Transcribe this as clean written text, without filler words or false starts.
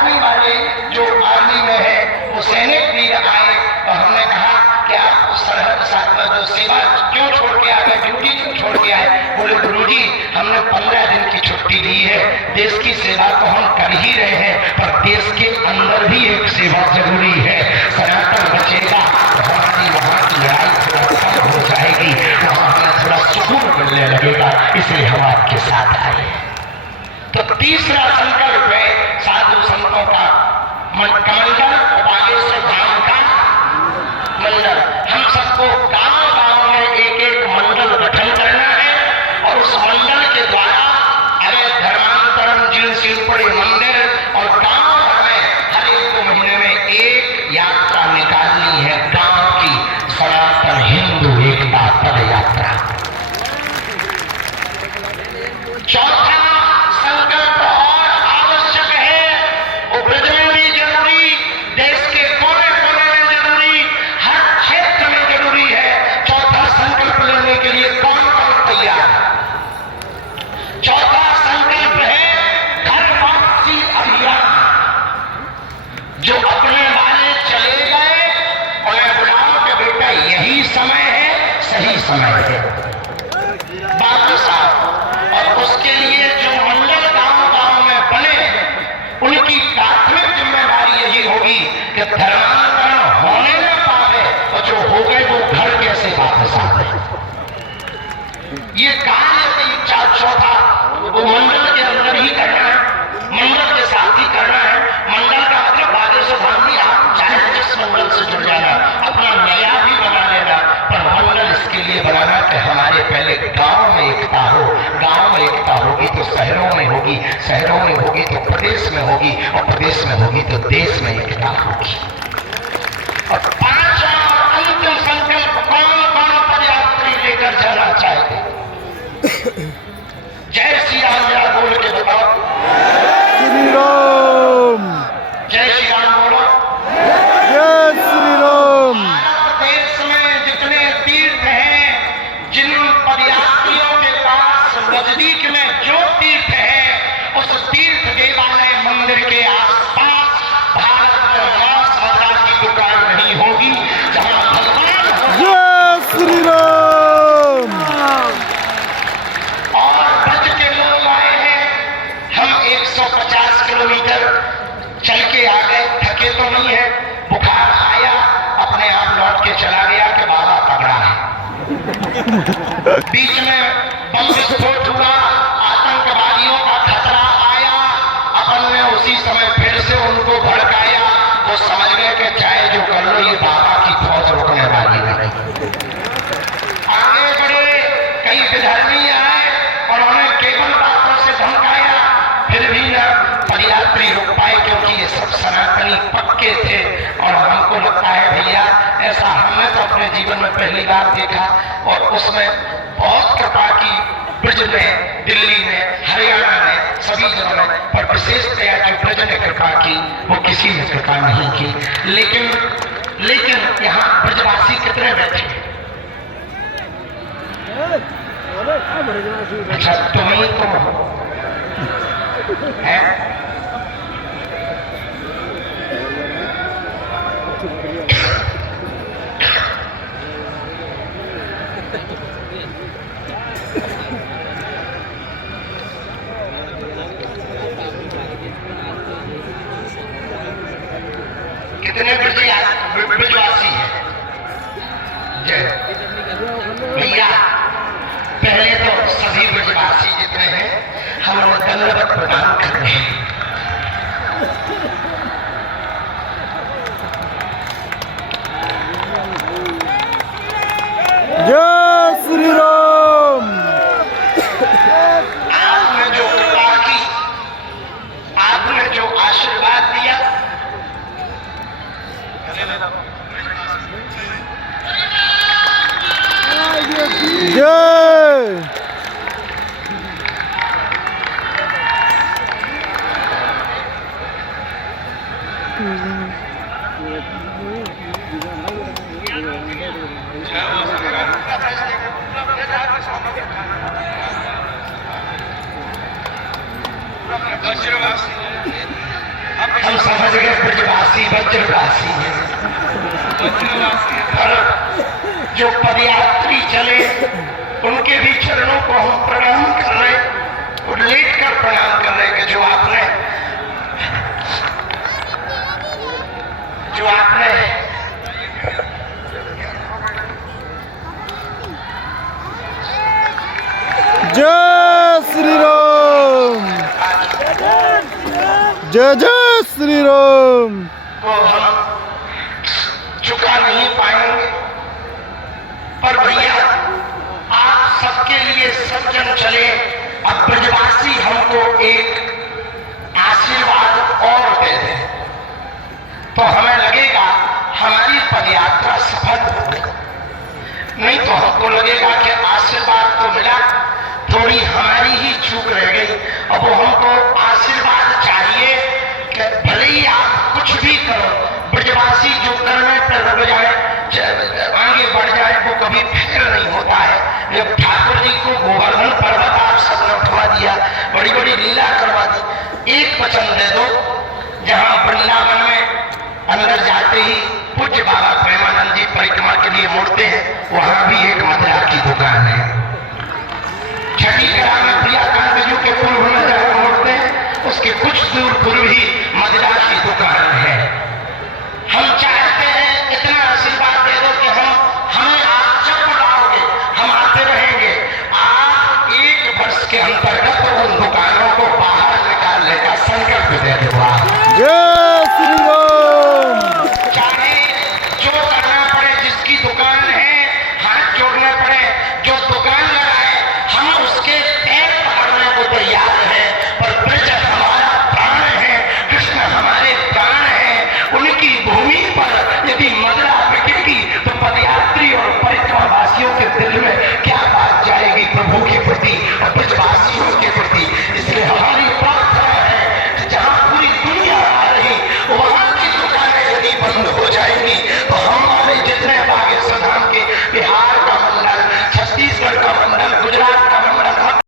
Army वाले जो army में है वो सैनिक वीर आए और हमने कहा कि आप सरहद साथ में जो सेवा क्यों छोड़ के आ गए, ड्यूटी क्यों छोड़ के आए? बोले गुरुजी हमने 15 दिन की छुट्टी ली है, देश की सेवा तो हम कर ही रहे हैं पर देश के अंदर भी एक सेवा जरूरी है। सनातन बचेगा तो हमारी वहाँ की लड़ाई थोड़ा कम हो जाएगी, वहाँ हमें थोड़ा सुकून मिलने लगेगा, इसलिए हम आपके साथ आए। तो तीसरा संकल्प है साधु संतों का कमंडल, बागेश्वर धाम का मंडल। हम सबको गांव-गांव में एक-एक मंडल गठन करना है और उस मंडल के द्वारा अरे धर्मांतरण, जिन शिवपुरी मंदिर और गांव भर में हर एक 2 महीने में एक यात्रा निकालनी है, गांव की सनातन हिंदू एकता पद यात्रा। चौथा संकल्प और आवश्यक है, वो ब्रज में भी जरूरी, देश के कोने-कोने में जरूरी, हर क्षेत्र में जरूरी है। चौथा संकल्प लेने के लिए कौन-कौन तैयार? चौथा संकल्प है घर वापसी अभियान। जो अपने वाले चले गए उन्हें बुलाओ कि बेटा यही समय है, सही समय है, वापस आओ। और उसके लिए जो मंडल गांव-गांव में बने उनकी प्राथमिक जिम्मेदारी यही होगी कि धर्मांतरण होने न पावे और जो हो गए वो घर कैसे वापस आ गए। ये कार्य चौथा वो मंडल के अंदर ही करना है, मंडल के साथ ही करना है। मंडल का मतलब बागेश्वर धाम भी आप चाहे जिस मंडल से जुड़ जाना, अपना नया भी बना लेना, पर मंडल इसके लिए बनाना कि हमारे पहले गांव में एकता हो, गांव में एकता होगी तो शहरों में होगी, शहरों में होगी तो प्रदेश में होगी और प्रदेश में होगी तो देश में एकता होगी। और पांचवा और अंतिम संकल्प कौन-कौन पदयात्री लेकर जाना चाहते? जय श्री राम जरा बोल के बताओ। श्री राम। जय श्री राम बोलो। जय श्री राम। भारत देश में जितने तीर्थ हैं, जिन पदयात्रियों के पास नजदीक में जो तीर्थ है, उस तीर्थ देवालय मंदिर के आसपास भारत में मांस माता की दुकान नहीं होगी जहां भगवान होगा। जय श्री राम। और ब्रज के लोग आए हैं, हम 150 किलोमीटर चल के आ गए, थके तो नहीं है, बुखार आया अपने आप लौट के चला गया कि बाबा तगड़ा है। बीच में बम विस्फोट हुआ, आतंकवादियों का खतरा आया, अपन ने उसी समय फिर से उनको भड़काया, वो समझ गए कि चाहे जो कर लो ये बाबा की फौज रोकने वाली नहीं। आगे बढ़े, कई विधर्मी आए और उन्हें केवल बातों से धमकाया, फिर भी न पदयात्री रुक पाए क्योंकि ये सब सनातनी पक्के थे। और हमको लगता है भैया ऐसा हमने तो अपने जीवन में पहली बार देखा और उसमें बहुत कृपा की ब्रज में, दिल्ली में, हरियाणा में, सभी जगहों में, पर विशेषतया जो ब्रज ने कृपा की वो किसी ने कृपा नहीं की। लेकिन यहाँ ब्रजवासी कितने बैठे? अच्छा तुम ही तो है। कितने ब्रजवासी हैं? जय भैया, पहले तो सभी ब्रजवासी जितने हैं हम लोग दंडवत प्रदान करते हैं। जय श्री राम। आपने जो कृपा की, आपने जो आशीर्वाद दिया, जय। हम समझ गए ब्रजवासी वज्रवासी हैं, पर जो पदयात्री चले उनके भी चरणों को हम प्रणाम कर रहे और लेट कर प्रणाम कर रहे कि जो आपने जय श्री राम, जय जय श्री राम। को हम चुका नहीं पाएंगे, पर भैया आप सबके लिए सज्जन चले। अब ब्रजवासी हमको एक आशीर्वाद और दे दे तो हमें लगेगा हमारी पदयात्रा सफल हो गई। नहीं तो हमको लगेगा कि आशीर्वाद तो मिला, थोड़ी हमारी ही चूक रह गई। अब वो हमको आशीर्वाद चाहिए कि भले ही आप कुछ भी करो, ब्रजवासी जो करने पर रुक जाए, आगे बढ़ जाए, वो कभी फेल नहीं होता है। जब ठाकुर जी को गोवर्धन पर्वत आप सबने उठवा दिया, बड़ी बड़ी लीला करवा दी, एक वचन दे दो जहां वृंदावन में अंदर जाते ही पूज्य बाबा प्रेमानंद जी परिक्रमा के लिए मुड़ते हैं, वहां भी एक मदिरा की दुकान है। छठी कला में प्रियाकांत जी के पूर्व में जहां मुड़ते हैं, उसके कुछ दूर पूर्व ही मदिरा की दुकान